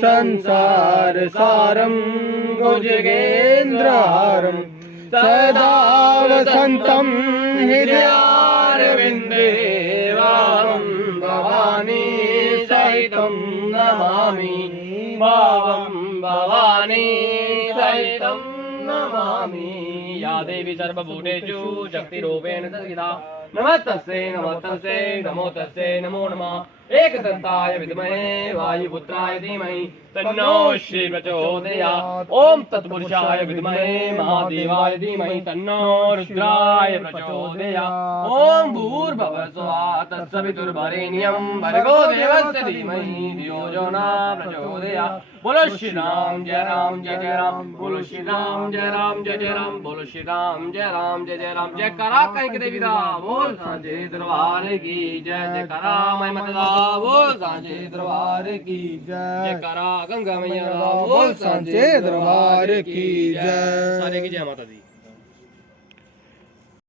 संसार सारं भुजगेन्द्रहारं सदा वसन्तं हृदयारविन्दे वाहं भवानी सहितं नमामि भावं भवानी सहितं नमामि। या देवी सर्वभूतेषु शक्तिरूपेण संस्थिता नमस्तस्यै नमस्तस्यै नमो तस्यै नमो नमः। एकदन्ताय विद्महे वायुपुत्राय धीमहि तन्नो श्री प्रचोदयात्। ओम तत्पुरुषाय विद्महे महादेवाय धीमहि तन्नो रुद्राय प्रचोदयात्। ओम भूर्भुवः स्वः तत्सवितुर्वरेण्यं भर्गो देवस्य धीमहि धियो यो न प्रचोदयात्। बोलो श्री राम जय राम जय जय राम, बोलो श्री राम जय राम जय जय राम, बोलो श्री राम जय राम जय जय राम। जय करा कहीं देवी दा बोल सांझे दरबार की जय, जय करा मैं मतदा बोल सांझे दरबार की जय, जय करा गंगा मैया दा बोल सांझे दरबार की जय। सारे की जय माता दी।